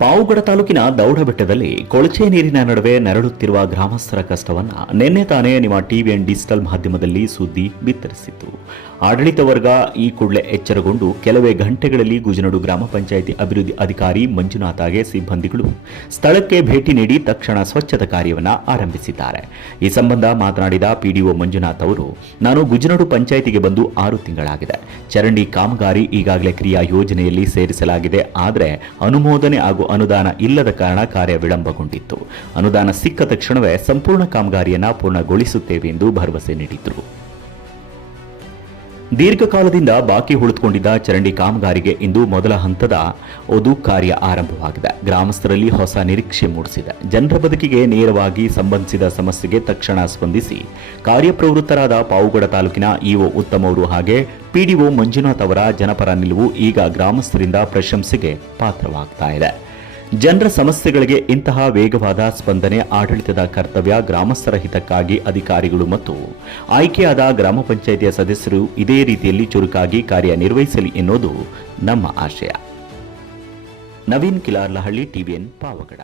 ಪಾವಗಡ ತಾಲೂಕಿನ ದೌಡಬೆಟ್ಟದಲ್ಲಿ ಕೊಳಚೆ ನೀರಿನ ನಡುವೆ ನರಳುತ್ತಿರುವ ಗ್ರಾಮಸ್ಥರ ಕಷ್ಟವನ್ನು ನಿನ್ನೆ ತಾನೇ ನಿಮ್ಮ ಟಿವಿ ಅಂಡ್ ಡಿಜಿಟಲ್ ಮಾಧ್ಯಮದಲ್ಲಿ ಸುದ್ದಿ ಬಿತ್ತರಿಸಿತ್ತು. ಆಡಳಿತ ವರ್ಗ ಈ ಕೂಡಲೇ ಎಚ್ಚರಗೊಂಡು ಕೆಲವೇ ಗಂಟೆಗಳಲ್ಲಿ ಗುಜನಡು ಗ್ರಾಮ ಪಂಚಾಯಿತಿ ಅಭಿವೃದ್ಧಿ ಅಧಿಕಾರಿ ಮಂಜುನಾಥಗೆ ಸಿಬ್ಬಂದಿಗಳು ಸ್ಥಳಕ್ಕೆ ಭೇಟಿ ನೀಡಿ ತಕ್ಷಣ ಸ್ವಚ್ಛತಾ ಕಾರ್ಯವನ್ನು ಆರಂಭಿಸಿದ್ದಾರೆ. ಈ ಸಂಬಂಧ ಮಾತನಾಡಿದ ಪಿಡಿಒ ಮಂಜುನಾಥ್ ಅವರು, ನಾನು ಗುಜನಡು ಪಂಚಾಯಿತಿಗೆ ಬಂದು 6 ತಿಂಗಳಾಗಿದೆ. ಚರಂಡಿ ಕಾಮಗಾರಿ ಈಗಾಗಲೇ ಕ್ರಿಯಾ ಯೋಜನೆಯಲ್ಲಿ ಸೇರಿಸಲಾಗಿದೆ. ಆದರೆ ಅನುಮೋದನೆ ಹಾಗೂ ಅನುದಾನ ಇಲ್ಲದ ಕಾರಣ ಕಾರ್ಯ ವಿಳಂಬಗೊಂಡಿತ್ತು. ಅನುದಾನ ಸಿಕ್ಕ ತಕ್ಷಣವೇ ಸಂಪೂರ್ಣ ಕಾಮಗಾರಿಯನ್ನು ಪೂರ್ಣಗೊಳಿಸುತ್ತೇವೆ ಎಂದು ಭರವಸೆ ನೀಡಿದರು. ದೀರ್ಘಕಾಲದಿಂದ ಬಾಕಿ ಉಳಿದುಕೊಂಡಿದ್ದ ಚರಂಡಿ ಕಾಮಗಾರಿಗೆ ಇಂದು ಮೊದಲ ಹಂತದ ಒದು ಕಾರ್ಯ ಆರಂಭವಾಗಿದೆ. ಗ್ರಾಮಸ್ಥರಲ್ಲಿ ಹೊಸ ನಿರೀಕ್ಷೆ ಮೂಡಿಸಿದೆ. ಜನರ ಬದುಕಿಗೆ ನೇರವಾಗಿ ಸಂಬಂಧಿಸಿದ ಸಮಸ್ಯೆಗೆ ತಕ್ಷಣ ಸ್ಪಂದಿಸಿ ಕಾರ್ಯಪ್ರವೃತ್ತರಾದ ಪಾವಗಡ ತಾಲೂಕಿನ ಇಒ ಉತ್ತಮ್ ಅವರು ಹಾಗೆ ಪಿಡಿಒ ಮಂಜುನಾಥ್ ಅವರ ಜನಪರ ನಿಲುವು ಈಗ ಗ್ರಾಮಸ್ಥರಿಂದ ಪ್ರಶಂಸೆಗೆ ಪಾತ್ರವಾಗ್ತಾ ಇದೆ. ಜನರ ಸಮಸ್ಯೆಗಳಿಗೆ ಇಂತಹ ವೇಗವಾದ ಸ್ಪಂದನೆ ಆಡಳಿತದ ಕರ್ತವ್ಯ. ಗ್ರಾಮಸ್ಥರ ಹಿತಕ್ಕಾಗಿ ಅಧಿಕಾರಿಗಳು ಮತ್ತು ಆಯ್ಕೆಯಾದ ಗ್ರಾಮ ಪಂಚಾಯಿತಿಯ ಸದಸ್ಯರು ಇದೇ ರೀತಿಯಲ್ಲಿ ಚುರುಕಾಗಿ ಕಾರ್ಯನಿರ್ವಹಿಸಲಿ ಎನ್ನುವುದು ನಮ್ಮ ಆಶಯ. ನವೀನ್ ಕಿಲಾರ್ಲಹಳ್ಳಿ, ಟಿವಿಎನ್, ಪಾವಗಡ.